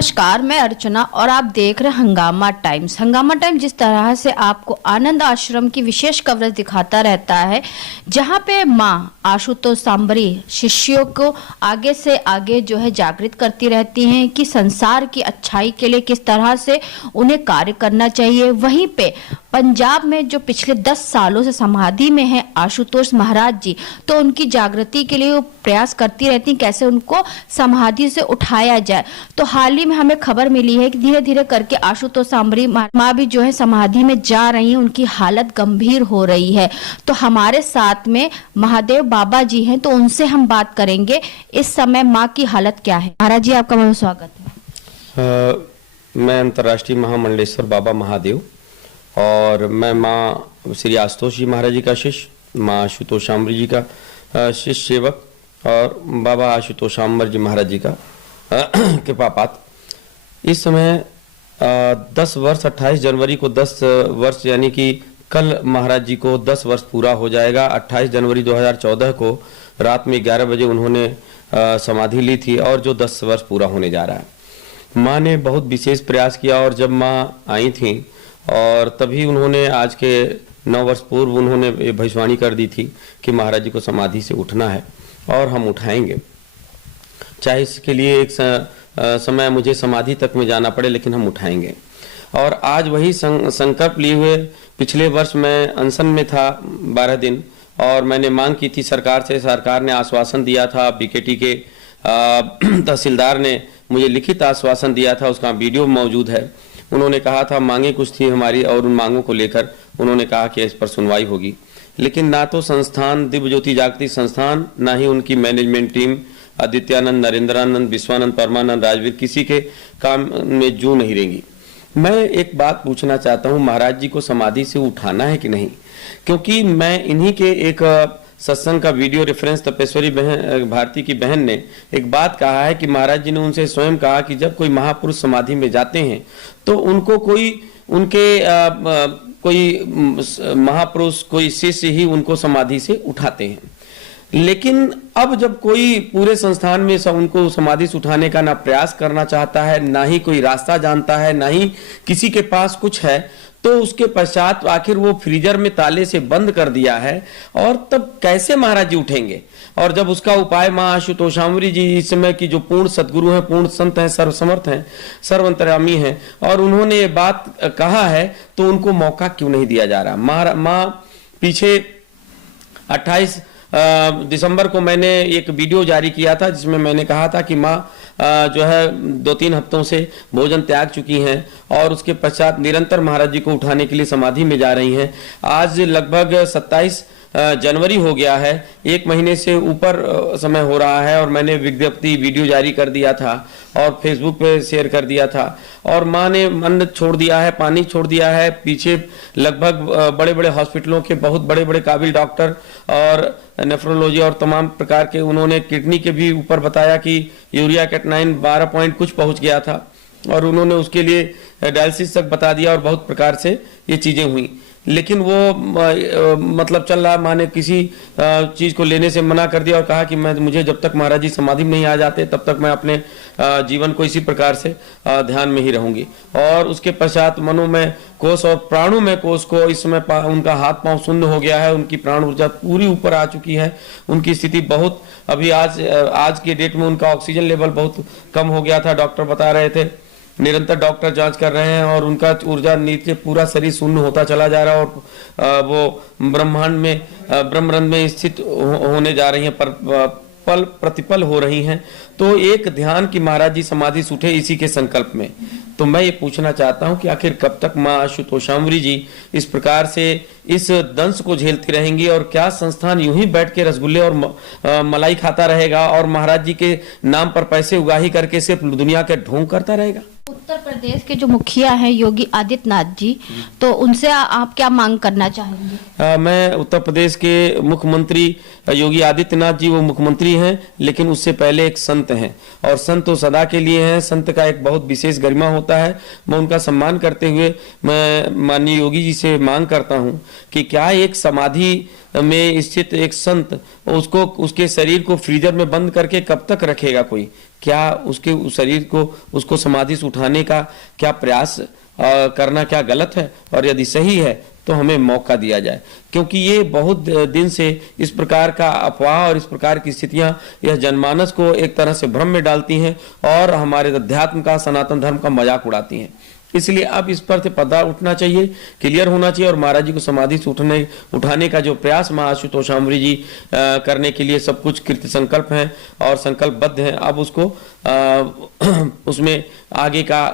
नमस्कार, मैं अर्चना और आप देख रहे हंगामा टाइम्स। हंगामा टाइम्स जिस तरह से आपको आनंद आश्रम की विशेष कवरेज दिखाता रहता है, जहां पे माँ आशुतोष सांबरी शिष्यों को आगे से आगे जो है जागृत करती रहती हैं कि संसार की अच्छाई के लिए किस तरह से उन्हें कार्य करना चाहिए। वहीं पे पंजाब में जो पिछले 10 सालों से समाधि में है आशुतोष महाराज जी, तो उनकी जागृति के लिए वो प्रयास करती रहती हैं कैसे उनको समाधि से उठाया जाए। तो हाल ही में हमें खबर मिली है कि धीरे धीरे करके आशुतोष सांबरी माँ भी जो है समाधि में जा रही हैं, उनकी हालत गंभीर हो रही है। तो हमारे साथ में महादेव बाबा जी हैं, तो उनसे हम बात करेंगे इस समय माँ की हालत क्या है। महाराज जी, आपका बहुत स्वागत है। मैं अंतर्राष्ट्रीय महामंडलेश्वर बाबा महादेव और मैं माँ श्री आशुतोष जी महाराज जी का शिष्य, माँ आशुतोष सांबरी जी का शिष्य सेवक और बाबा आशुतोष सांबरी जी महाराज जी का कृपा पात्र। इस समय 10 वर्ष 28 जनवरी को 10 वर्ष यानी कि कल महाराज जी को 10 वर्ष पूरा हो जाएगा। 28 जनवरी 2014 को रात में 11 बजे उन्होंने समाधि ली थी और जो 10 वर्ष पूरा होने जा रहा है। माँ ने बहुत विशेष प्रयास किया और जब माँ आई थी और तभी उन्होंने आज के 9 वर्ष पूर्व उन्होंने भविष्यवाणी कर दी थी कि महाराज जी को समाधि से उठना है और हम उठाएंगे, चाहे इसके लिए एक समय मुझे समाधि तक में जाना पड़े, लेकिन हम उठाएंगे। और आज वही संकल्प लिए हुए, पिछले वर्ष मैं अनशन में था 12 दिन और मैंने मांग की थी सरकार से। सरकार ने आश्वासन दिया था, बीकेटी के तहसीलदार ने मुझे लिखित आश्वासन दिया था, उसका वीडियो मौजूद है। उन्होंने कहा था मांगे कुछ थी हमारी और उन मांगों को लेकर उन्होंने कहा कि इस पर सुनवाई होगी, लेकिन ना तो संस्थान दिव्य ज्योति जागृति संस्थान, ना ही उनकी मैनेजमेंट टीम आदित्यानंद, नरेंद्रानंद, विश्वानंद, परमानंद, राजवीर किसी के काम में जू नहीं रहेंगी। मैं एक बात पूछना चाहता हूँ, महाराज जी को समाधि से उठाना है कि नहीं? क्योंकि मैं इन्हीं के एक सत्संग का वीडियो रेफरेंस तपेश्वरी बहन भारती की बहन ने एक बात कहा है कि महाराज जी ने उनसे स्वयं कहा कि जब कोई महापुरुष समाधि में जाते हैं तो उनको कोई उनके कोई महापुरुष, कोई शिष्य ही उनको समाधि से उठाते हैं। लेकिन अब जब कोई पूरे संस्थान में उनको समाधि से उठाने का ना प्रयास करना चाहता है, ना ही कोई रास्ता जानता है, ना ही किसी के पास कुछ है, तो उसके पश्चात आखिर वो फ्रीजर में ताले से बंद कर दिया है और तब कैसे महाराज जी उठेंगे? और जब उसका उपाय माँ आशुतोष सांबरी जी इस समय की जो पूर्ण सदगुरु हैं, पूर्ण संत हैं, सर्वसमर्थ हैं, सर्वंतर्यामी हैं और उन्होंने ये बात कहा है, तो उनको मौका क्यों नहीं दिया जा रहा? माँ पीछे 28 दिसंबर को मैंने एक वीडियो जारी किया था जिसमें मैंने कहा था कि माँ जो है 2-3 हफ्तों से भोजन त्याग चुकी हैं और उसके पश्चात निरंतर महाराज जी को उठाने के लिए समाधि में जा रही हैं। आज लगभग 27 जनवरी हो गया है, 1 महीने से ऊपर समय हो रहा है और मैंने विज्ञप्ति वीडियो जारी कर दिया था और फेसबुक पे शेयर कर दिया था और माँ ने अन्न छोड़ दिया है, पानी छोड़ दिया है। पीछे लगभग बड़े बड़े हॉस्पिटलों के बहुत बड़े बड़े काबिल डॉक्टर और नेफ्रोलॉजी और तमाम प्रकार के, उन्होंने किडनी के भी ऊपर बताया कि यूरिया कैटनाइन 12 पॉइंट कुछ पहुंच गया था और उन्होंने उसके लिए डायलिसिस तक बता दिया और बहुत प्रकार से ये चीजें हुई। लेकिन वो मतलब चल रहा, माँ ने किसी चीज को लेने से मना कर दिया और कहा कि मुझे जब तक महाराज जी समाधि में नहीं आ जाते तब तक मैं अपने जीवन को इसी प्रकार से ध्यान में ही रहूंगी। और उसके पश्चात मनोमय कोष और प्राणोमय कोष को इस समय उनका हाथ पांव शून्य हो गया है, उनकी प्राण ऊर्जा पूरी ऊपर आ चुकी है, उनकी स्थिति बहुत अभी आज के डेट में उनका ऑक्सीजन लेवल बहुत कम हो गया था, डॉक्टर बता रहे थे। निरंतर डॉक्टर जांच कर रहे हैं और उनका ऊर्जा नीचे पूरा शरीर शून्य होता चला जा रहा है और वो ब्रह्मांड में ब्रह्मरंध्र में स्थित होने जा रही हैं, पर पल प्रतिपल हो रही हैं। तो एक ध्यान की महाराज जी समाधि से उठे इसी के संकल्प में। तो मैं ये पूछना चाहता हूं कि आखिर कब तक माँ आशुतोष सांबरी जी इस प्रकार से इस दंश को झेलती रहेंगी और क्या संस्थान यूं ही बैठ के रसगुल्ले और मलाई खाता रहेगा और महाराज जी के नाम पर पैसे उगाही करके सिर्फ दुनिया के ढोंग करता रहेगा? उत्तर प्रदेश के जो मुखिया हैं योगी आदित्यनाथ जी, तो उनसे आप क्या मांग करना चाहेंगे? मैं उत्तर प्रदेश के मुख्यमंत्री योगी आदित्यनाथ जी वो मुख्यमंत्री हैं, लेकिन उससे पहले एक संत हैं और संत तो सदा के लिए हैं। संत का एक बहुत विशेष गरिमा होता है। मैं उनका सम्मान करते हुए मैं माननीय योगी जी से मांग करता हूं कि क्या एक समाधि में स्थित एक संत उसको उसके शरीर को फ्रीजर में बंद करके कब तक रखेगा कोई? क्या उसके उस शरीर को उसको समाधि से उठाने का क्या प्रयास करना क्या गलत है? और यदि सही है तो हमें मौका दिया जाए, क्योंकि ये बहुत दिन से इस प्रकार का अफवाह और इस प्रकार की स्थितियां यह जनमानस को एक तरह से भ्रम में डालती हैं और हमारे अध्यात्म का, सनातन धर्म का मजाक उड़ाती हैं। इसलिए अब इस पर से पर्दा उठना चाहिए, क्लियर होना चाहिए और महाराज जी को समाधि से उठाने का जो प्रयास मां आशुतोष सांवरी जी करने के लिए सब कुछ कृत संकल्प हैं और संकल्पबद्ध हैं। अब उसको उसमें आगे का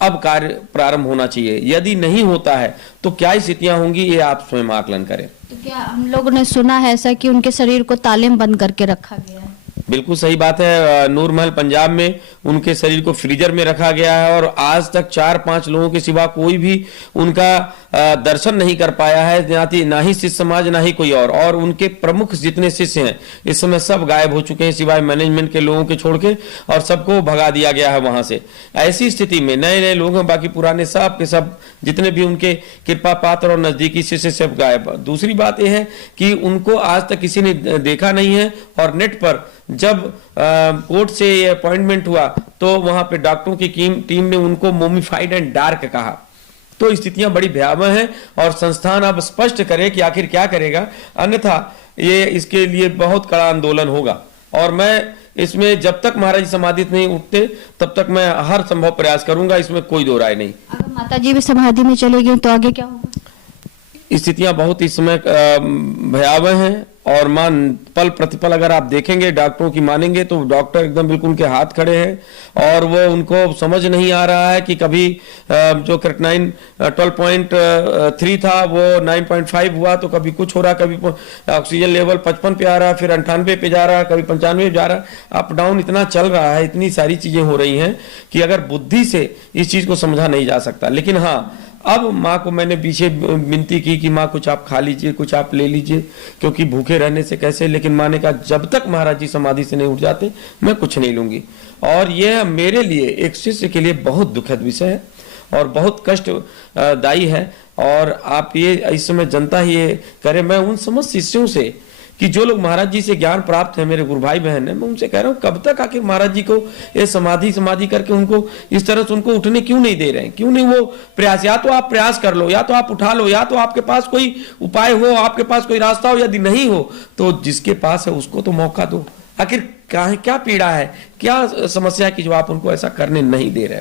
अब कार्य प्रारंभ होना चाहिए। यदि नहीं होता है तो क्या स्थितियां होंगी, ये आप स्वयं आकलन करें। तो क्या हम लोगों ने सुना है ऐसा कि उनके शरीर को ताले में बंद करके रखा गया है? बिल्कुल सही बात है। नूरमहल पंजाब में उनके शरीर को फ्रीजर में रखा गया है और आज तक 4-5 लोगों के सिवा कोई भी उनका दर्शन नहीं कर पाया है, ना ही शिष्य समाज ना ही कोई और उनके प्रमुख जितने शिष्य हैं इस समय सब गायब हो चुके हैं सिवाय मैनेजमेंट के लोगों के छोड़ के, और सबको भगा दिया गया है वहां से। ऐसी स्थिति में नए नए लोग हैं, बाकी पुराने सब के सब जितने भी उनके कृपा पात्र और नजदीकी शिष्य सब गायब। दूसरी बात यह है कि उनको आज तक किसी ने देखा नहीं है और नेट पर जब कोर्ट से ये अपॉइंटमेंट हुआ तो वहां पे डॉक्टरों की टीम ने उनको मोमिफाइड एंड डार्क कहा। तो स्थितियां बड़ी भयावह हैं और संस्थान अब स्पष्ट करे कि आखिर क्या करेगा, अन्यथा ये इसके लिए बहुत कड़ा आंदोलन होगा। और मैं इसमें जब तक महाराज समाधि नहीं उठते तब तक मैं हर संभव प्रयास करूंगा, इसमें कोई दो राय नहीं। अगर माता जी भी समाधि में चले गए तो आगे क्या होगा? स्थितियां बहुत इस समय भयावह हैं और पल प्रतिपल अगर आप देखेंगे डॉक्टरों की मानेंगे तो डॉक्टर एकदम बिल्कुल उनके हाथ खड़े हैं और वो उनको समझ नहीं आ रहा है कि कभी जो क्रिएटिनिन 12.3 था वो 9.5 हुआ तो कभी कुछ हो रहा, कभी ऑक्सीजन लेवल 55 पे आ रहा, फिर 98 पे जा रहा, कभी 95 पे जा रहा, अप डाउन इतना चल रहा है, इतनी सारी चीजें हो रही हैं कि अगर बुद्धि से इस चीज को समझा नहीं जा सकता। लेकिन हाँ, अब माँ को मैंने पीछे विनती की कि माँ कुछ आप खा लीजिए, कुछ आप ले लीजिए, क्योंकि भूखे रहने से कैसे। लेकिन माँ ने कहा जब तक महाराज जी समाधि से नहीं उठ जाते मैं कुछ नहीं लूंगी। और यह मेरे लिए एक शिष्य के लिए बहुत दुखद विषय है और बहुत कष्टदायी है। और आप ये इस समय जनता ही ये करे, मैं उन समस्त शिष्यों से कि जो लोग महाराज जी से ज्ञान प्राप्त है, मेरे गुरु भाई बहन है, मैं उनसे कह रहा हूँ कब तक आखिर महाराज जी को ये समाधि करके उनको इस तरह से उनको उठने क्यों नहीं दे रहे हैं? क्यों नहीं वो प्रयास? या तो आप प्रयास कर लो, या तो आप उठा लो, या तो आपके पास कोई उपाय हो, आपके पास कोई रास्ता हो। यदि नहीं हो तो जिसके पास है उसको तो मौका दो। आखिर क्या पीड़ा है, क्या समस्या है कि जो आप उनको ऐसा करने नहीं दे रहे?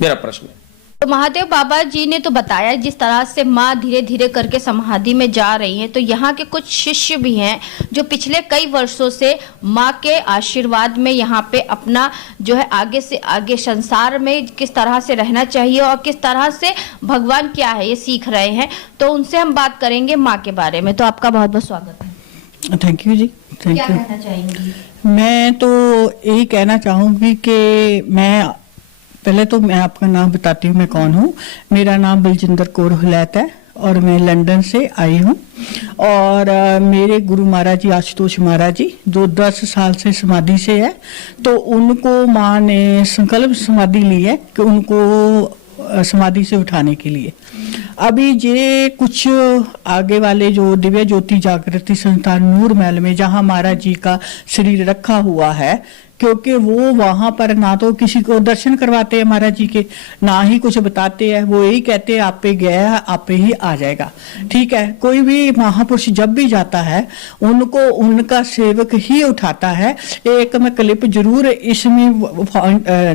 मेरा प्रश्न है। तो महादेव बाबा जी ने तो बताया जिस तरह से माँ धीरे धीरे करके समाधि में जा रही हैं, तो यहाँ के कुछ शिष्य भी हैं जो पिछले कई वर्षों से माँ के आशीर्वाद में यहाँ पे अपना जो है आगे से आगे संसार में किस तरह से रहना चाहिए और किस तरह से भगवान क्या है ये सीख रहे हैं। तो उनसे हम बात करेंगे माँ के बारे में। तो आपका बहुत बहुत स्वागत है। Thank you ji. थैंक क्या यू। कहना चाहेंगी? मैं तो यही कहना चाहूँगी कि पहले तो मैं आपका नाम बताती हूँ, मैं कौन हूँ। मेरा नाम बलजिंदर कौर हुलैत है और मैं लंदन से आई हूँ। और मेरे गुरु महाराज जी आशुतोष महाराज जी जो 10 साल से समाधि से है, तो उनको माँ ने संकल्प समाधि ली है कि उनको समाधि से उठाने के लिए। अभी ये कुछ आगे वाले जो दिव्य ज्योति जागृति संस्थान नूरमहल में जहाँ महाराज जी का शरीर रखा हुआ है, क्योंकि वो वहां पर ना तो किसी को दर्शन करवाते हैं महाराज जी के, ना ही कुछ बताते हैं। वो यही कहते हैं आप पे गया है, आप पे ही आ जाएगा। ठीक है, कोई भी महापुरुष जब भी जाता है उनको उनका सेवक ही उठाता है। एक मैं क्लिप जरूर इसमें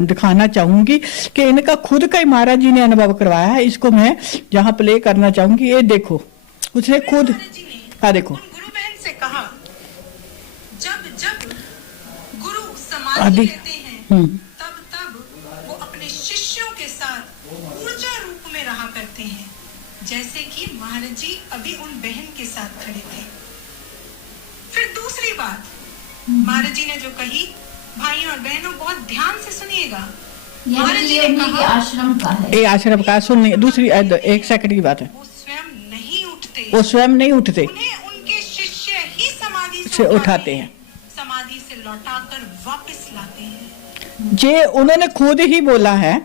दिखाना चाहूंगी कि इनका खुद का ही महाराज जी ने अनुभव करवाया है। इसको मैं यहाँ प्ले करना चाहूंगी। ये देखो, उसने खुद देखो गुरु बहन से कहा जब गुरु समाधि लेते हैं तब वो अपने शिष्यों के साथ ऊर्जा रूप में रहा करते हैं, जैसे कि महाराज जी अभी उन बहन के साथ खड़े थे। फिर दूसरी बात महाराज जी ने जो कही, भाइयों और बहनों बहुत ध्यान से सुनिएगा। महाराज जी ने कहा आश्रम का है, ये आश्रम का सुनने। दूसरी एक सेकंड की बात है, वो स्वयं नहीं उठते, उन्हें उनके शिष्य ही समाधि से उठाते हैं, समाधि से लौटाकर वापस लाते हैं। जे उन्होंने खुद ही बोला है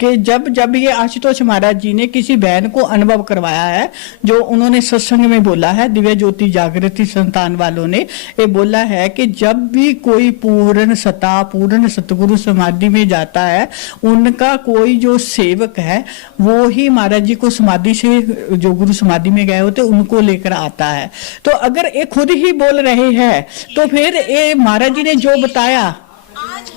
कि जब ये आशुतोष महाराज जी ने किसी बहन को अनुभव करवाया है, जो उन्होंने सत्संग में बोला है, दिव्य ज्योति जागृति संतान वालों ने ये बोला है कि जब भी कोई पूर्ण सतगुरु समाधि में जाता है, उनका कोई जो सेवक है वो ही महाराज जी को समाधि से, जो गुरु समाधि में गए होते उनको लेकर आता है। तो अगर ये खुद ही बोल रहे हैं तो फिर ये महाराज जी ने जो बताया,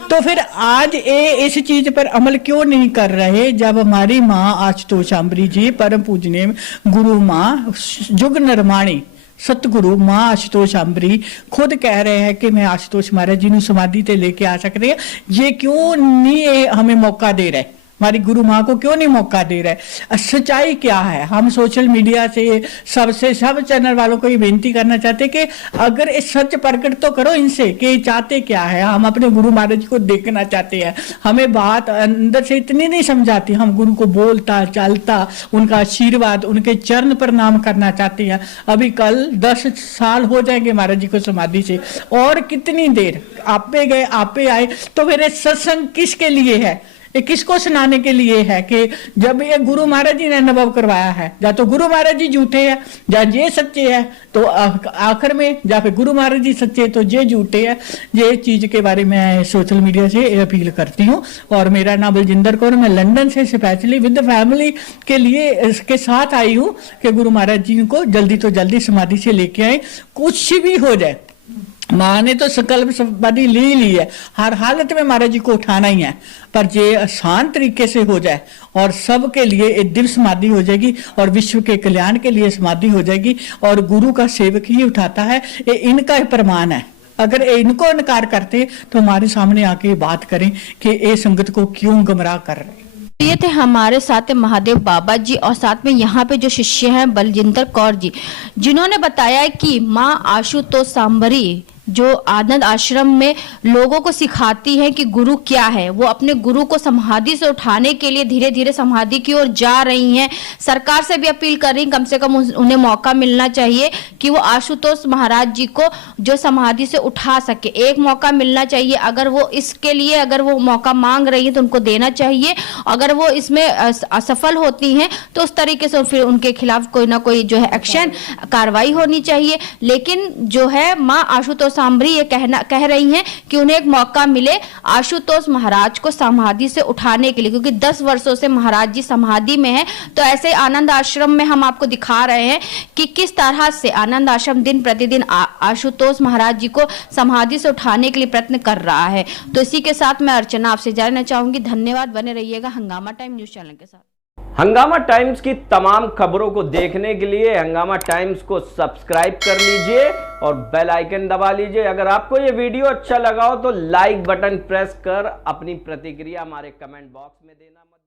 तो फिर आज ये इस चीज पर अमल क्यों नहीं कर रहे, जब हमारी माँ आशुतोष आंबरी जी परम पूजनीय गुरु माँ जुग निर्माणी सतगुरु माँ आशुतोष आंबरी खुद कह रहे हैं कि मैं आशुतोष महाराज जी ਨੂੰ समाधि ते लेके आ सकते हैं, ये क्यों नहीं हमें मौका दे रहे, हमारी गुरु माँ को क्यों नहीं मौका दे रहे। सच्चाई क्या है, हम सोशल मीडिया से सब चैनल वालों को ये बेनती करना चाहते कि अगर इस सच प्रकट तो करो इनसे कि चाहते क्या है। हम अपने गुरु महाराज जी को देखना चाहते हैं, हमें बात अंदर से इतनी नहीं समझाती, हम गुरु को बोलता चलता उनका आशीर्वाद, उनके चरण प्रणाम करना चाहते हैं। अभी कल 10 साल हो जाएंगे महाराज जी को समाधि से, और कितनी देर आपे गए आपे आए। तो फिर सत्संग किसके लिए है, ये किसको सुनाने के लिए है कि जब ये गुरु महाराज जी ने अनुभव करवाया है, या तो गुरु महाराज जी झूठे हैं या ये सच्चे हैं, तो आखिर में या फिर गुरु महाराज जी सच्चे तो ये झूठे हैं। ये चीज के बारे में सोशल मीडिया से अपील करती हूँ। और मेरा नाम बलजिंदर कौर, मैं लंदन से स्पेशली विद फैमिली के लिए इसके साथ आई हूँ कि गुरु महाराज जी को जल्दी तो जल्दी समाधि से लेके आए, कुछ भी हो जाए। माँ ने तो संकल्प समाधि ले ली है, हर हालत में महाराज जी को उठाना ही है, पर ये आसान तरीके से हो जाए और सबके लिए एक दिव्य समाधि हो जाएगी और विश्व के कल्याण के लिए समाधि हो जाएगी। और गुरु का सेवक ही उठाता है, ये इनका ही प्रमाण है। अगर इनको इनकार करते तो हमारे सामने आके बात करें कि ये संगत को क्यों गुमराह कर रहे। ये थे हमारे साथ महादेव बाबा जी, और साथ में यहाँ पे जो शिष्य हैं बलजिंदर कौर जी, जिन्होंने बताया कि माँ आशुतोष सांबरी जो आनंद आश्रम में लोगों को सिखाती है कि गुरु क्या है, वो अपने गुरु को समाधि से उठाने के लिए धीरे धीरे समाधि की ओर जा रही हैं। सरकार से भी अपील कर रही, कम से कम उन्हें मौका मिलना चाहिए कि वो आशुतोष महाराज जी को जो समाधि से उठा सके, एक मौका मिलना चाहिए। अगर वो इसके लिए अगर वो मौका मांग रही है तो उनको देना चाहिए। अगर वो इसमें असफल होती हैं तो उस तरीके से फिर उनके खिलाफ कोई ना कोई जो है एक्शन कार्रवाई होनी चाहिए। लेकिन जो है माँ आशुतोष सांबरी ये कह रही हैं कि उन्हें एक मौका मिले आशुतोष महाराज को समाधि से उठाने के लिए, क्योंकि 10 वर्षों से महाराज जी समाधि में हैं। तो ऐसे आनंद आश्रम में हम आपको दिखा रहे हैं कि किस तरह से आनंद आश्रम दिन प्रतिदिन आशुतोष महाराज जी को समाधि से उठाने के लिए प्रयत्न कर रहा है। तो इसी के साथ मैं अर्चना आपसे जानना चाहूंगी। धन्यवाद, बने रहिएगा हंगामा टाइम न्यूज चैनल के साथ। हंगामा टाइम्स की तमाम खबरों को देखने के लिए हंगामा टाइम्स को सब्सक्राइब कर लीजिए और बेल आइकन दबा लीजिए। अगर आपको ये वीडियो अच्छा लगा हो तो लाइक बटन प्रेस कर अपनी प्रतिक्रिया हमारे कमेंट बॉक्स में देना मत